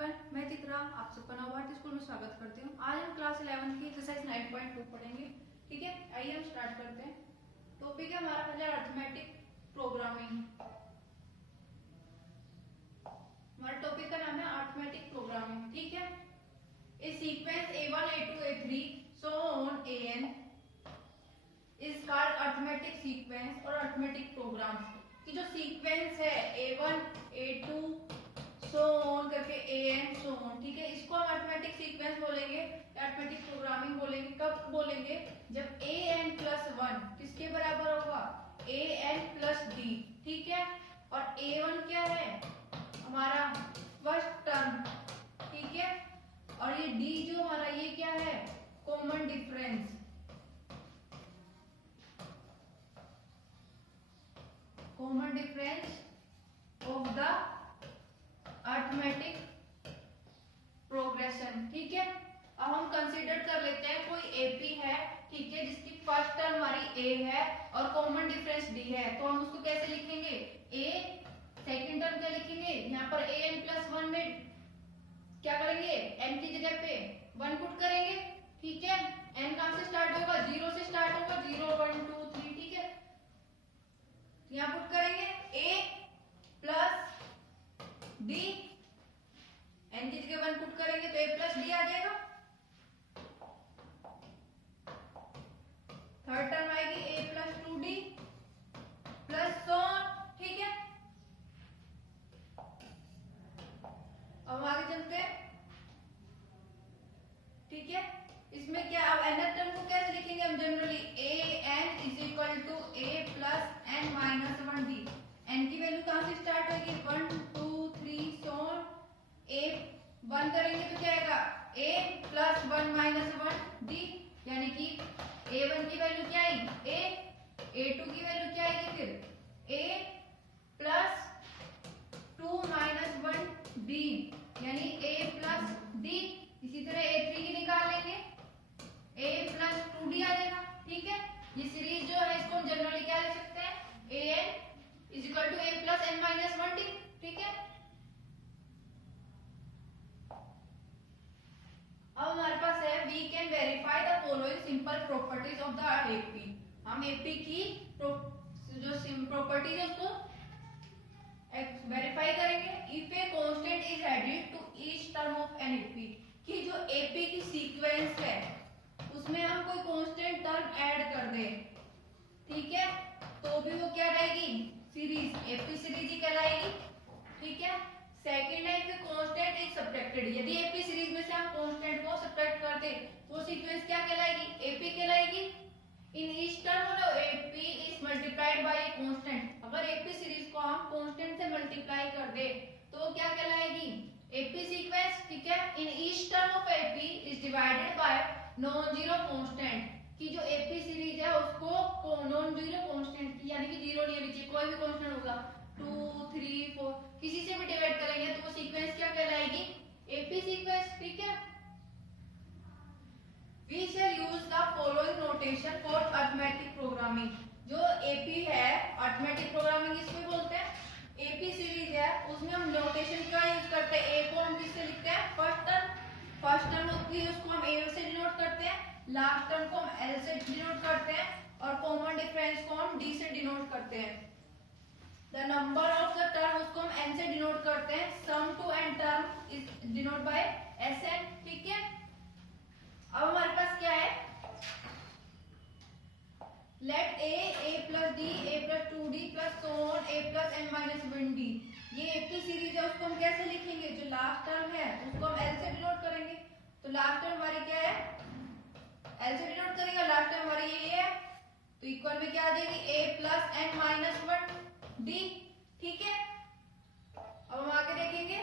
Everyone, मैं चित्रा आप सबका नव भारती स्कूल में स्वागत करती हूँ। आज हम क्लास 11 की एक्सरसाइज 9.2 पढ़ेंगे। ठीक है, आइए हम स्टार्ट करते हैं। टॉपिक है हमारा पहले अर्थमेटिक प्रोग्रामिंग। हमारे टॉपिक का नाम है अर्थमेटिक प्रोग्रामिंग। ठीक है, a sequence A1 A2 A3 so on AN is called arithmetic sequence और अर्थमेटिक प्रोग्राम की जो सीक्वेंस है A1 A2 सो ऑन करके AN सो ऑन। ठीक है, इसको हम अर्थमेटिक सीक्वेंस बोलेंगे, अर्थमेटिक प्रोग्रामिंग बोलेंगे। कब बोलेंगे? जब AN+1 किसके बराबर होगा? AN+D। ठीक है, और A1 क्या है? हमारा फर्स्ट टर्म। ठीक है, और ये D जो हमारा ये क्या है? Common difference. Common difference of the arithmetic progression. ठीक है, अब हम कंसीडर कर लेते हैं कोई एपी है, ठीक है, जिसकी फर्स्ट टर्म हमारी ए है और कॉमन डिफरेंस डी है। तो हम उसको कैसे लिखेंगे? ए सेकंड टर्म क्या लिखेंगे? यहाँ पर AN+1 में क्या करेंगे? n की जगह पे 1 पुट करेंगे। ठीक है, n कहां से स्टार्ट होगा? 0 से स्टार्ट होगा, 0 1 2 3। ठीक है, यहाँ पुट करेंगे A+D, n की जगह 1 पुट करेंगे तो A+D आ जाएगा। थर्ड टर्म आएगी A+2D प्लस सो ऑन। ठीक है, अब आगे चलते हैं। ठीक है, इसमें क्या अब nth टर्म को कैसे लिखेंगे हम? Generally AN = A+n-1D। n की वैल्यू कहां से स्टार्ट होगी? 1 2 3 सो ऑन। A 1 करेंगे तो क्या आएगा? A+1-1D, यानी कि A1 की वैल्यू क्या आएगी? A। A2 की वैल्यू क्या आएगी? फिर A+2-1D, यानी A+D। इसी तरह A3 की निकाल लेंगे, A+2D आ जाएगा। ठीक है, ये सीरीज जो है इसको हम जनरली क्या लिख सकते हैं? AN = A+n-1D। ठीक है, अब हमारे पास है we can verify the following simple properties of the AP. हम एपी की जो प्रॉपर्टीज है उसको वेरीफाई करेंगे। If a constant is added to each term of an AP, कि जो एपी की सीक्वेंस है उसमें हम कोई कांस्टेंट टर्म ऐड कर दें, ठीक है, तो भी वो क्या रहेगी? सीरीज, एपी सीरीज ही कहलाएगी। ठीक है, सेकंड है इफ कांस्टेंट इज सब्ट्रैक्टेड, यदि एपी सीरीज में से हम कांस्टेंट को सब्ट्रैक्ट कर दे वो सीक्वेंस क्या कहलाएगी? एपी कहलाएगी। In each term of AP is multiplied by a constant, अगर एपी सीरीज को हम कांस्टेंट से मल्टीप्लाई कर दे तो क्या कहलाएगी? AP sequence. ठीक है, in each term of AP is divided by non zero constant, कि जो एपी सीरीज है उसको नॉन जीरो कांस्टेंट यानी कि जीरो नहीं होनी चाहिए, कोई भी कांस्टेंट होगा 2 3 4 किसी से भी डिवाइड करेंगे तो वो सीक्वेंस क्या कहलाएगी? AP sequence. ठीक है, we shall use the following notation for arithmetic programming. जो एपी है अर्थमेटिक प्रोग्रामिंग इसमें बोलते हैं। एपी सीरीज है उसमें हम नोटेशन का यूज करते हैं। ए को हम किससे लिखते हैं? फर्स्ट टर्म होती है उसको हम ए से डिनोट करते हैं, लास्ट टर्म को हम एल से डिनोट करते हैं और कॉमन डिफरेंस को हम डी से डिनोट करते हैं। The number of the term उसको हम n से डिनोट करते हैं। Sum to n term is denote by Sn। ठीक है, अब हमारे पास क्या है? Let A+D A+2D plus so on A+n-1D। ये एपी सीरीज है उसको हम कैसे लिखेंगे? जो लास्ट टर्म है उसको हम L से डिनोट करेंगे। तो लास्ट टर्म हमारी क्या है? L से डिनोट करेंगे, लास्ट टर्म हमारी ये है, तो इक्वल में क्या आ जाएगी? A+n-1D। ठीक है, अब हम आगे देखेंगे।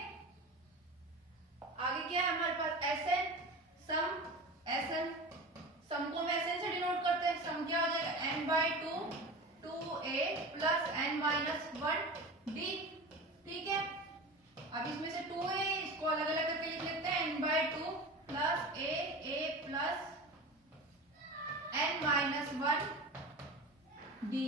आगे क्या है हमारे पास? Sn, सम को हम Sn से डिनोट करते हैं। सम क्या हो जाएगा? n/2 2a + n-1d। ठीक है, अब इसमें से 2a इसको अलग अलग करके लिख लेते हैं। n/2 + a + n-1d।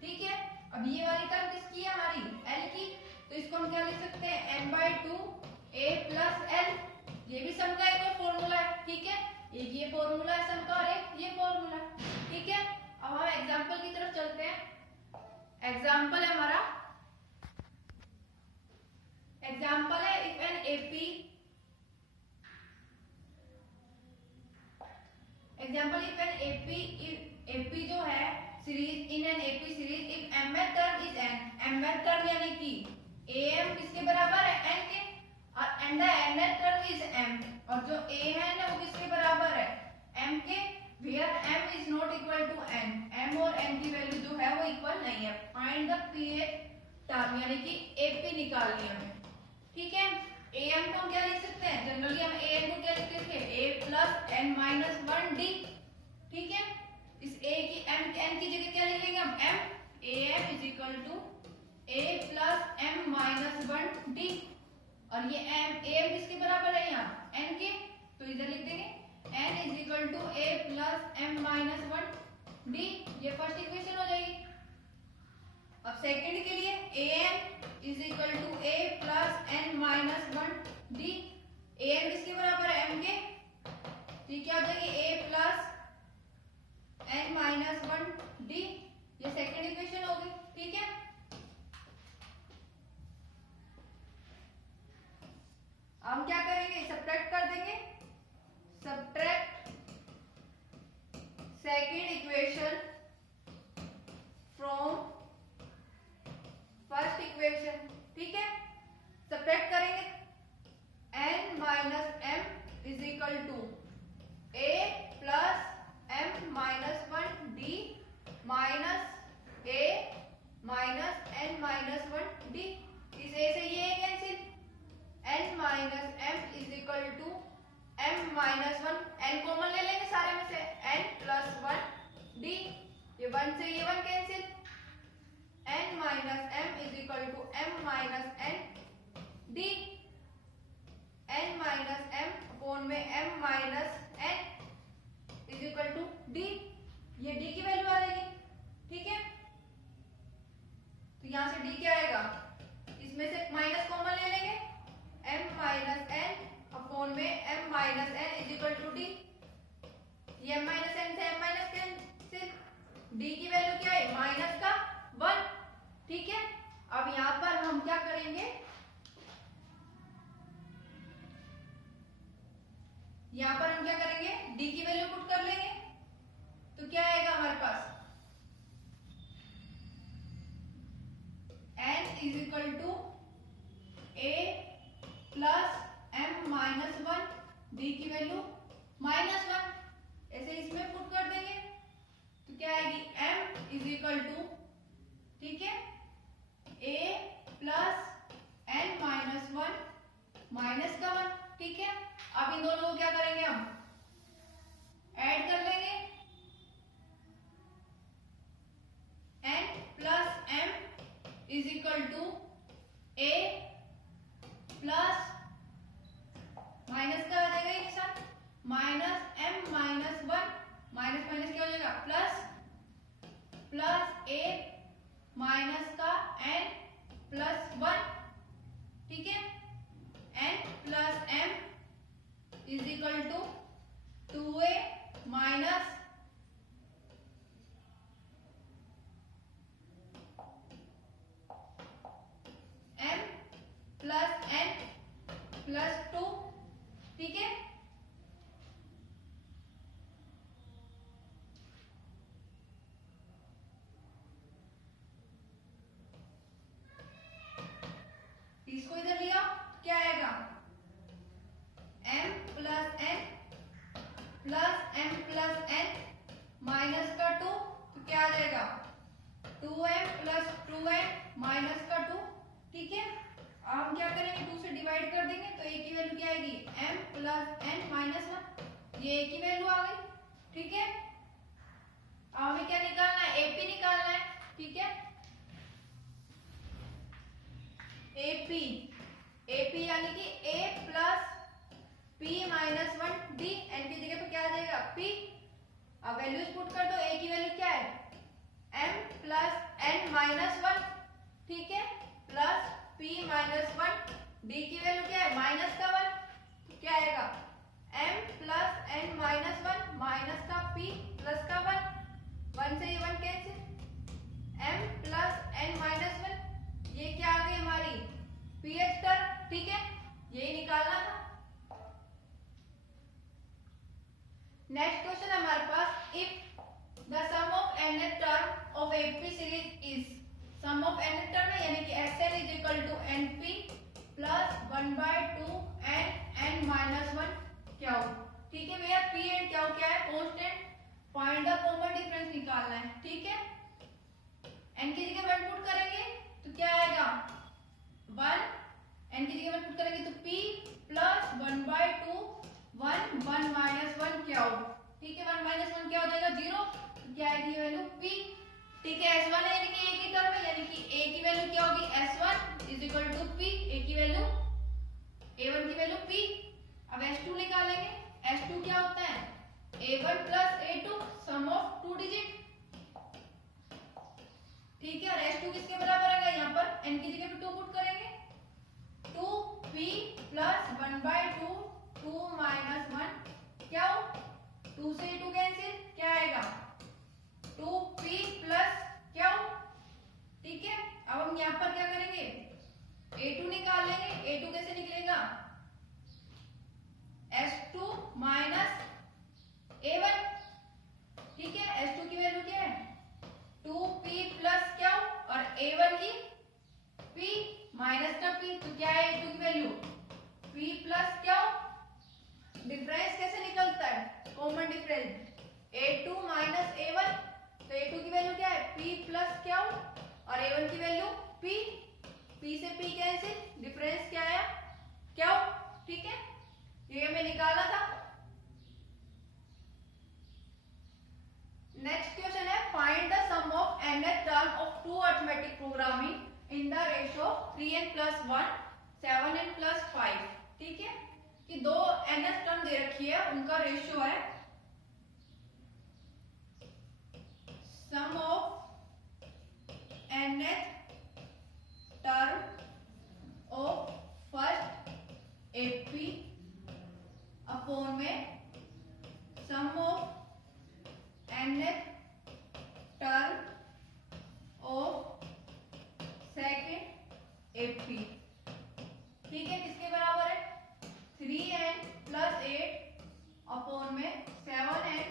ठीक है, अब ये वाली टर्म किसकी है? हमारी L की, तो इसको हम क्या लिख सकते हैं? n/2 ए प्लस एल, ये भी सम का एक और फॉर्मूला है, ठीक है, एक ये फॉर्मूला है सम का और एक ये फॉर्मूला, ठीक है। अब हम एग्जांपल की तरफ चलते हैं। एग्जांपल है हमारा, एग्जांपल है if an AP, example if an AP जो है series, in an AP series if mth term is n, mth term यानी कि am किसके बराबर है n के, और and the nth term is m, और जो a है ना वो किसके बराबर है m के, where m is not equal to n, m और n की वैल्यू जो है वो इक्वल नहीं है। फाइंड द pth टर्म यानी कि ap निकालनी है हमें, ठीक है। am को हम क्या लिख सकते हैं, जनरली हम am को क्या लिखते थे, a plus n minus 1d, ठीक है। इस a की n की जगह क्या लिख लेंगे हम m, am is equal to a plus m minus 1d, और ये am किसके बराबर है यहाँ n के, तो इधर लिख देंगे n is equal to a plus m minus 1d, ये फर्स्ट इक्वेशन हो जाएगी। अब सेकंड के लिए am is equal to a plus n minus 1d, am किसके बराबर है m के, तो ये क्या हो जाएगी a plus n minus 1d, ये सेकंड इक्वेशन होगी, ठीक है। हम क्या करेंगे, सब्ट्रैक्ट कर देंगे, subtract second equation from first equation, ठीक है। सब्ट्रैक्ट करेंगे, n minus m is equal to a plus m minus 1d minus a minus n minus 1d, इस a से ये cancel, n minus m is equal to m minus 1, n common ले लेंगे सारे में से, n प्लस 1d, ये 1 से ये 1 cancel, n minus m is equal to m minus n d, n minus m upon में m minus n is equal to d, ये d की वैल्यू आ जाएगी, ठीक है। तो यहाँ से d क्या आएगा, इसमें से माइनस कॉमन ले लेंगे, m माइनस n अपॉन में m minus n is equal to d, ये m माइनस n से m माइनस कैंसिल, d की वैल्यू क्या है माइनस का 1, ठीक है। अब यहाँ पर हम क्या करेंगे, यहाँ पर हम क्या करेंगे, d की वैल्यू पुट कर लेंगे, तो क्या आएगा हमारे पास, n is equal to a plus m minus 1, d की वैल्यू माइनस 1, ऐसे इसमें पुट कर देंगे, तो क्या आएगी m इज इक्वल टू, ठीक है, a plus n minus 1 minus का 1, ठीक है। अब इन दोनों को क्या करेंगे, हम ऐड कर लेंगे, n plus m is equal to a plus minus का आ जाएगा एक साथ, minus m minus 1, minus minus क्या हो जाएगा प्लस, प्लस a माइनस का n प्लस 1, ठीक है, n plus m is equal to 2a minus m plus n plus 2, ठीक है। इसको इधर लिया, क्या आएगा m plus n plus m plus n minus का 2, तो क्या आ जाएगा 2m प्लस 2n माइनस का 2, ठीक है। अब हम क्या करेंगे, 2 से डिवाइड कर देंगे, तो a की वैल्यू क्या आएगी m प्लस n माइनस 1, ये a की वैल्यू आ गई, ठीक है। अब हमें क्या निकालना है, ap निकालना है, ठीक है। ap यानी कि a plus p minus 1d, n की जगह पर क्या आ जाएगा p, अब वैल्यूज पुट कर दो, a की वैल्यू क्या है m प्लस n माइनस 1, ठीक है, प्लस p माइनस 1 डी की वैल्यू क्या है माइनस का 1, तो क्या आएगा m plus n minus 1 minus का p प्लस का 1, 1 से ये 1 cancel, m plus n minus 1, ये क्या आ गई हमारी ph टर्म, ठीक है, यही निकालना था। नेक्स्ट क्वेश्चन है हमारे पास, if the sum of nth term of AP series is, sum of nth term है यानी कि Sn is equal to np plus 1/2 n minus 1 क्या हो, ठीक है भैया, p एंड क्या क्या है constant, find the common difference निकालना है, ठीक है। n की जगह 1 पुट करेंगे तो क्या आएगा 1, n की जगह 1 पुट करेंगे तो p प्लस 1/2 1 माइनस 1 क्या हो, ठीक है, 1 माइनस 1 क्या हो जाएगा 0, तो क्या आएगी वैल्यू p, ठीक है। S1 है यानी कि a की टर्म है, यानी कि a की वैल्यू क्या होगी S1 is equal to p, a की वैल्यू a1 की वैल्यू p। अब S2 निकालेंगे, S2 क्या होता है a1 plus a2 some of 2 digit, ठीक है, और S2 किसके बराबर आएगा यहाँ पर n की जगह पे 2 पुट करेंगे, 2p प्लस 1/2 2 माइनस 1 क्या हो, 2 से 2 कैंसिल, क्या आएगा 2p प्लस क्या हो, ठीक है। अब हम यहाँ पर क्या करेंगे a2 निकाल लेंगे, a2 कैसे निकलेगा S2 माइनस a1, ठीक है, S2 की वैल्यू क्या है 2p प्लस क्या हो, और a1 की p माइनस का p, तो क्या है a2 की वैल्यू p प्लस क्या हो, डिफरेंस कैसे निकलता है common difference a2 minus a1, तो a2 की वैल्यू क्या है p प्लस क्या हो, और a1 की वैल्यू p, p से p कैंसिल, डिफरेंस क्या आया क्या हो, ठीक है, ये हमें निकालना था। नेक्स्ट क्वेश्चन है, find the sum of nth term of two arithmetic programming in the ratio 3n plus 1 7n plus 5, ठीक है, कि दो nth टर्म दे रखी है, उनका रेशियो है sum of nth term of first AP upon में sum of nth term of second AP, ठीक है, किसके बराबर है 3n प्लस 8 अपॉन में 7n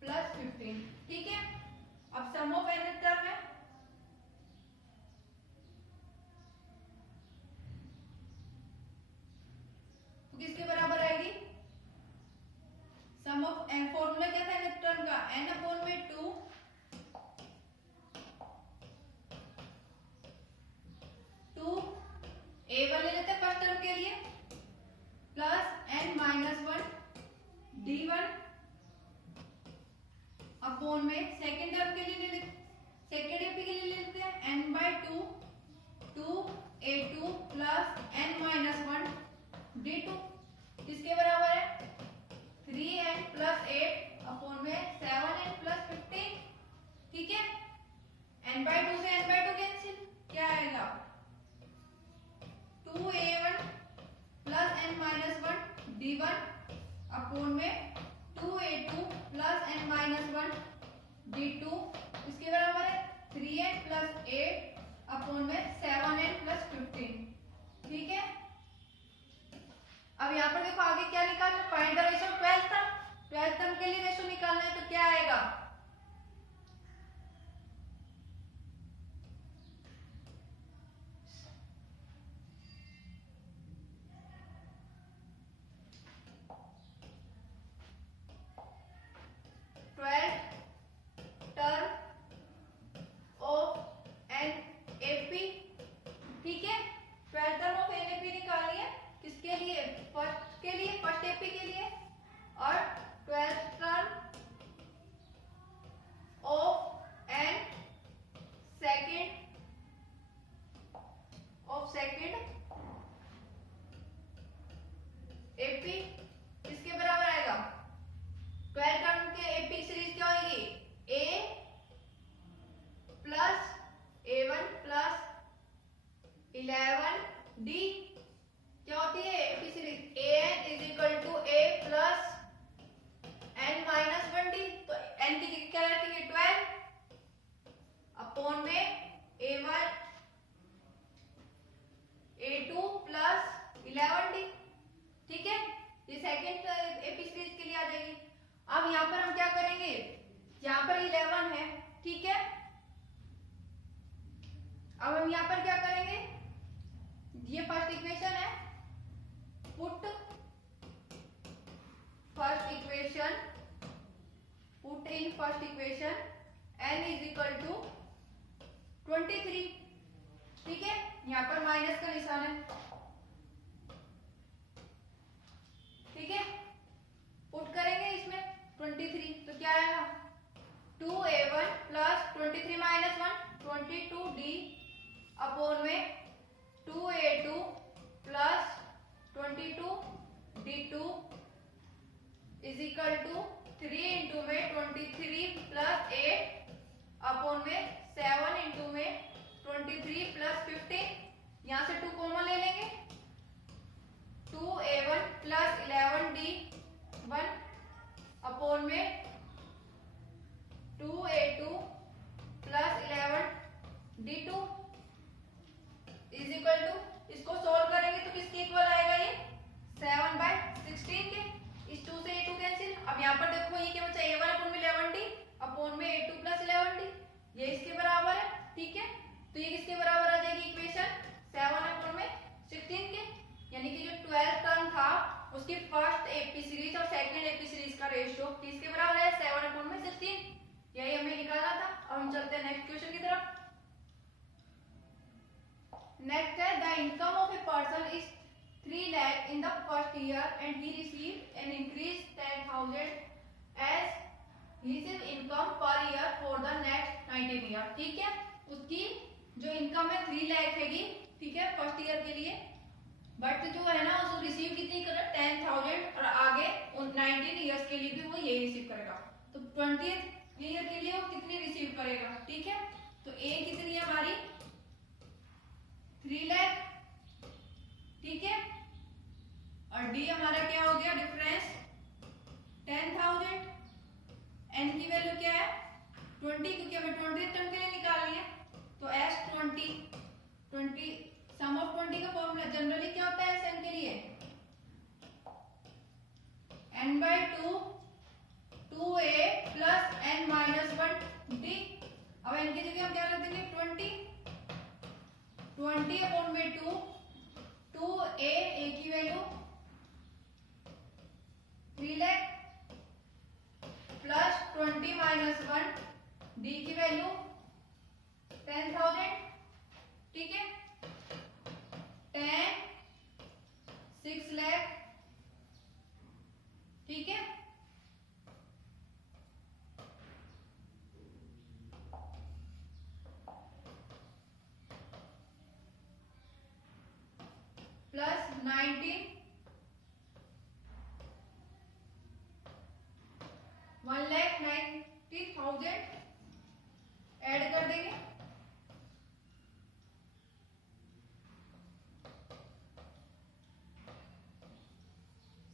प्लस 15, ठीक है। अब सम ऑफ nth टर्म है, तो किसके बराबर आएगी सम ऑफ n, फॉर्मूला क्या था nth टर्म का n अपॉन में 2 a1 ले लेते हैं फर्स्ट टर्म के लिए plus n minus 1 d1 upon में सेकेंड टर्म के लिए सेकेंड AP के लिए ले लेते हैं n/2 2a2 plus n minus 1 d2, किसके बराबर है 3n प्लस 8 अपॉन में 7n प्लस 15, ठीक है, n/2 से n/2 कैंसिल, क्या आएगा 2a1 plus n minus 1 d1 upon में 2a2 plus n minus 1 d2, इसके बराबर है 3n प्लस 8 अपॉन में 7n प्लस 15, ठीक है। अब यहाँ पर देखो आगे क्या निकालना, find the ratio 12th term के लिए रेशियो निकालना है, तो क्या आएगा ठीक है। अब हम यहाँ पर क्या करेंगे, ये फर्स्ट इक्वेशन है, put in first equation n is equal to 23, ठीक है। यहाँ पर माइनस का निशान है, ठीक है। पुट करेंगे इसमें 23, तो क्या आएगा 2a1 plus 23 minus 1 22d upon में 2a2 plus 22d2 is equal to 3 into में 23 प्लस 8 अपॉन में 7 इंटू में 23 प्लस 15, यहाँ से 2 कॉमन ले लेंगे, 2a1 प्लस 11d1 अपॉन में 2a2 plus 11d2 is equal to, इसको सोल्व करेंगे तो किसके इक्वल आएगा, ये 7/16 के। इस 2 से a2 कैंसिल। अब यहाँ पर देखो ये क्या बचा, a1 अपॉन में 11d अपॉन में a2 प्लस 11d, ये इसके बराबर है, ठीक है। तो ये किसके बराबर आ जाएगी इक्वेशन 7 अपॉन में 16 के, यानी कि जो 12th टर्म था उसकी फर्स्ट एपी सीरीज और सेकंड एपी सीरीज का रेशियो किसके बराबर है 7 अपॉन में 16, यही हमें निकालना था। अब हम चलते हैं नेक्स्ट क्वेश्चन की तरफ। नेक्स्ट है, the income of a person is 3 lakh in the first year and he received an increase 10,000 as his income per year for the next 19 year, ठीक है। उसकी जो इनकम है 3 लाख हैगी, ठीक है, फर्स्ट ईयर के लिए, बट जो है ना उसको रिसीव कितनी कर 10,000 और आगे 19 इयर्स के लिए भी वो ये रिसीव करेगा, तो 20th ईयर के लिए वो कितनी रिसीव करेगा, ठीक है। तो ए कितनी है हमारी 3 लाख, ठीक है, और डी हमारा क्या हो गया डिफरेंस 10,000, एन की वैल्यू क्या है 20, क्योंकि हमें 20 टर्म के लिए निकालनी है, तो एस 20 सम ऑफ 20 का फॉर्मूला जनरली क्या होता है एन के लिए n/2 2a plus n minus 1 d। अब n की जगह हम क्या रख देंगे 20 अपॉन में 2a की value 3 lakh plus 20 minus 1 D की वैल्यू 10,000, ठीक है। 6 लाख, ठीक है। प्लस 19 1,90,000 ऐड कर देंगे,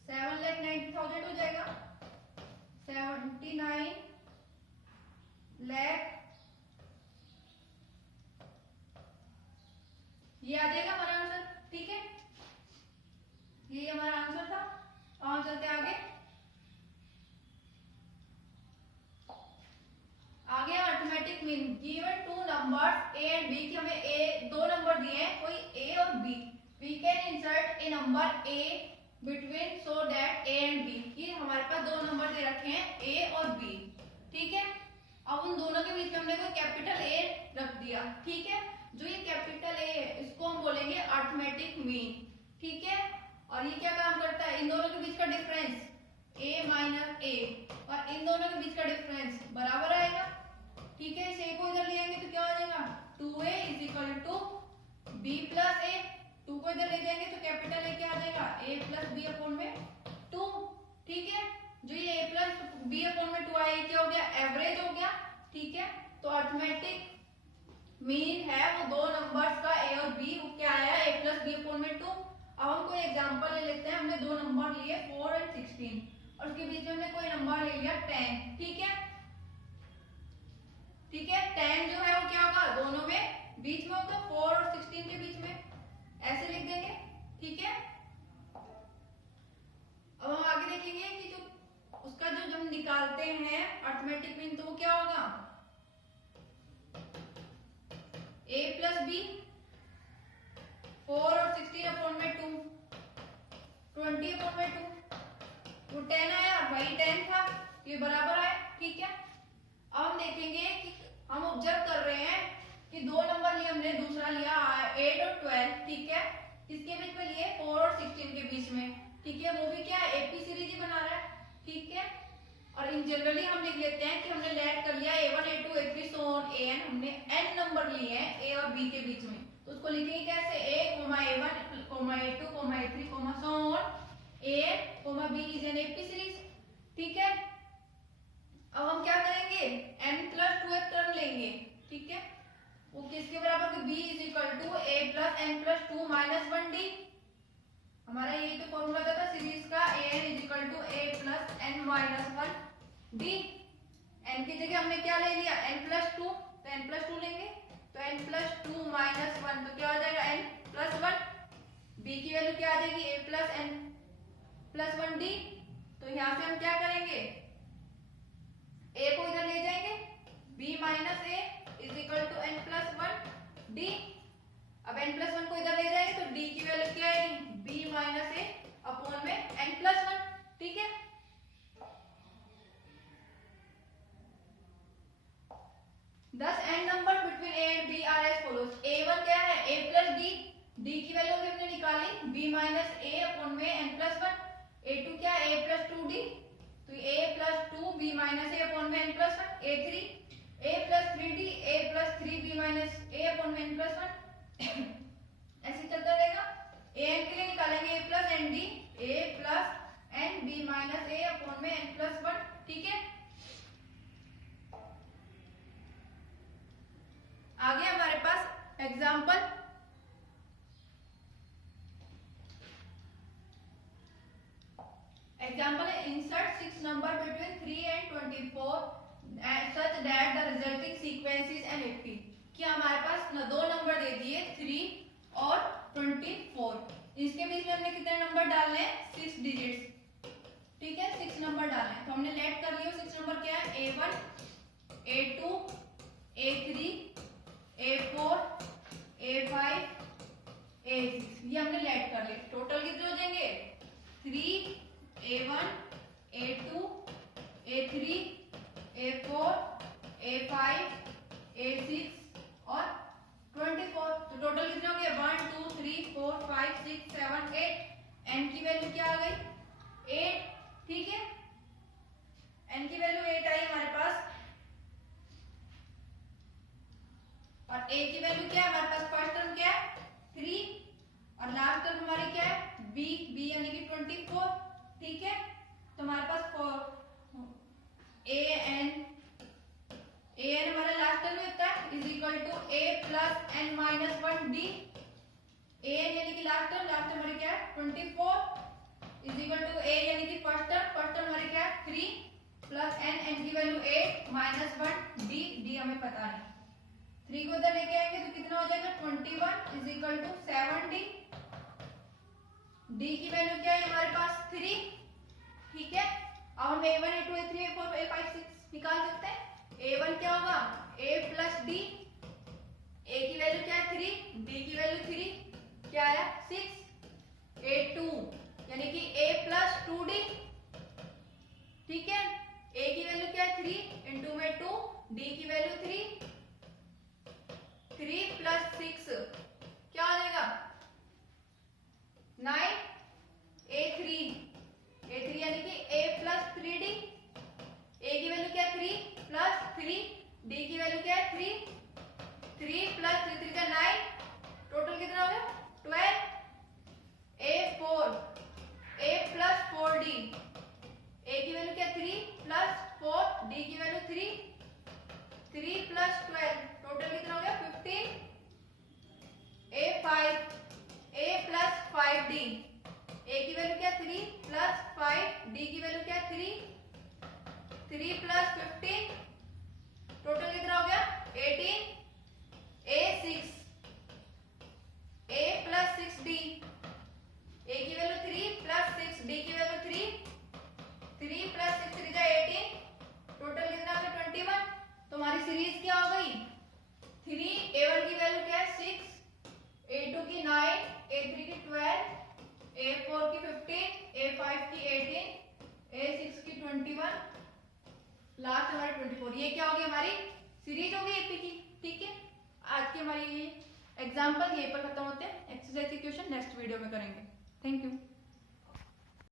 7,90,000 हो जाएगा, 79 लाख, ये आ जाएगा हमारा आंसर, ठीक है। ये हमारा आंसर था। और चलते आगे, arithmetic mean given 2 numbers A and B, की हमें ए 2 नंबर दिए हैं, कोई ए और B, we can insert a number A between so that A and B, कि हमारे पास 2 नंबर दे रखे हैं ए और बी, ठीक है। अब उन दोनों के बीच में हमने कोई कैपिटल ए रख दिया, ठीक है। जो ये कैपिटल ए है इसको हम बोलेंगे अर्थमेटिक मीन, ठीक है। और ये क्या काम करता है, इन दोनों के बीच का डिफरेंस a माइनस ए, और इन दोनों के बीच का डिफरेंस बराबर आएगा, ठीक है। इसे को इधर ले आएंगे तो क्या हो जाएगा 2a is equal to b plus A, 2 को इधर ले जाएंगे तो कैपिटल ए क्या आ जाएगा a प्लस बी अपॉन में 2, ठीक है। जो ये a प्लस बी अपॉन में 2 आया क्या हो गया एवरेज हो गया, ठीक है। तो अर्थमेटिक मीन है वो 2 नंबर्स का a और b, वो क्या आया a प्लस बी अपॉन में 2। अब हम कोई एग्जांपल ले लेते हैं, हमने 2 नंबर लिए 4 और 16 और उसके बीच में हमने कोई नंबर ले लिया 10, ठीक है, ठीक है। 10 जो है वो क्या होगा दोनों में बीच में होगा, 4 और 16 के बीच में, ऐसे लिख देंगे, ठीक है। अब हम आगे देखेंगे कि जो उसका जो हम निकालते हैं अर्थमेटिक मीन, तो वो क्या होगा a प्लस बी 4 और 16 अपॉन में 2 20 अपॉन में 2 वो 10 आया, वही 10 था, ये बराबर आया। ठीक है, अब हम देखेंगे कि हम ऑब्जर्व कर रहे हैं कि दो नंबर लिए हमने, दूसरा लिया 8 और 12। ठीक है, किसके बीच में लिए? 4 और 16 के बीच में। ठीक है, वो भी क्या है? एपी सीरीज ही बना रहा है। ठीक है, और इन जनरली हम लिख लेते हैं कि हमने लेट कर लिया a1 a2 a3 so on an, हमने n नंबर लिए हैं a और b के बीच में, तो उसको लिखेंगे कैसे? a, a1, a2, a3, so on an, b is an AP series. ठीक है, अब हम क्या करेंगे? n+2 एक टर्म लेंगे। ठीक है, वो किसके बराबर? b is equal to a plus n+2 minus 1d। हमारा ये तो फॉर्मूला था सीरीज का, an is equal to a plus n minus 1d। n की जगह हमने क्या ले लिया? n+2, तो n+2 लेंगे, तो n+2 माइनस 1, तो क्या हो जाएगा? n+1। b की वैल्यू क्या आ जाएगी? a plus n plus 1d। तो यहाँ से हम क्या करेंगे? a को इधर ले जाएंगे, b minus a is equal to n+1d। अब n+1 को इधर ले जाएंगे तो d की वैल्यू क्या आएगी? b माइनस a अपॉन में n+1। ठीक है, thus n numbers between a and b are as follows। a1 क्या है? a प्लस d, d की वैल्यू हमने निकाली b माइनस a अपॉन में n+1। a2 क्या है? a प्लस 2d, तो a plus 2 b minus a upon में n+1। a3 a plus 3d, a plus 3b minus a upon में n+1। ऐसे चलता रहेगा। an के लिए निकालेंगे a plus nd, a plus n b minus a upon में n+1। ठीक है, आगे हमारे पास एग्जाम्पल। एग्जाम्पल है insert 6 number between 3 and 24 such that the resulting sequence is NFP। कि हमारे पास दो नंबर दे दिए 3 और 24, इसके बीच में हमने कितने नंबर डालने हैं? 6 डिजिट्स। ठीक है, 6 नंबर डालने हैं, तो हमने लेट कर लिया। 6 नंबर क्या है? a1 a2 a3 a4 a5 a6, ये हमने लेट कर लिए। टोटल कितने हो जाएंगे? 3 a1 a2 a3 a4 a5 a6 और 24, तो टोटल कितने हो गए? 1 2 3 4 5 6 7 8। n की वैल्यू क्या आ गई? 8। ठीक है, n की वैल्यू 8 आई हमारे पास, और a की वैल्यू क्या है हमारे पास? फर्स्ट टर्म क्या है? 3, और लास्ट टर्म हमारी क्या है? b यानी कि 24। ठीक है, तो हमारे पास an हमारा लास्ट टर्म होता है is equal to a plus n minus 1d। an यानी कि लास्ट टर्म हमारी क्या है? 24 इज इक्वल टू a यानी कि फर्स्ट टर्म हमारी क्या है? 3 प्लस n की वैल्यू 8 माइनस 1d हमें पता नहीं। 3 को इधर लेके आएंगे तो कितना हो जाएगा? 21 is equal to 7d। d की वैल्यू क्या है हमारे पास? 3। ठीक है, अब हम a1 a2 a3 a4 a5 6 निकाल सकते हैं। a1 क्या होगा? a प्लस d, a की वैल्यू क्या है? 3, d की वैल्यू 3 क्या है? 6। a2 यानी कि a प्लस 2d। ठीक है, a की वैल्यू क्या है? 3 इंटू में 2, d की वैल्यू 3 प्लस 6 क्या हो जाएगा? 9। a3 यानी कि a प्लस 3d, a की वैल्यू क्या है? 3 प्लस 3, d की वैल्यू क्या है? 3 प्लस 3 का 9, टोटल कितना हो गया? 12। a4 a plus 4d, a की वैल्यू क्या है? 3 प्लस 4, d की वैल्यू 3 प्लस 12, टोटल कितना हो गया? 15। a5 a plus 5d, a की वैल्यू क्या? 3 प्लस 5, d की वैल्यू क्या? 3 प्लस 15, टोटल कितना हो गया? 18। a6 a plus 6d, a की वैल्यू 3 प्लस 6, d की वैल्यू 3 प्लस 6 3 जा 18, टोटल कितना हो गया? 21। तो हमारी सीरीज क्या हो गई? 3, A1 की वैल्यू क्या है 6, A2 की 9, A3 की 12, A4 की 15, A5 की 18, A6 की 21, लास्ट हमारी 24। ये क्या होगी हमारी सीरीज होगी एपी की। ठीक है, आज की हमारी ये एग्जाम्पल यहीं पर खत्म होते हैं। एक्सरसाइज के क्वेश्चन नेक्स्ट वीडियो में करेंगे। Thank you.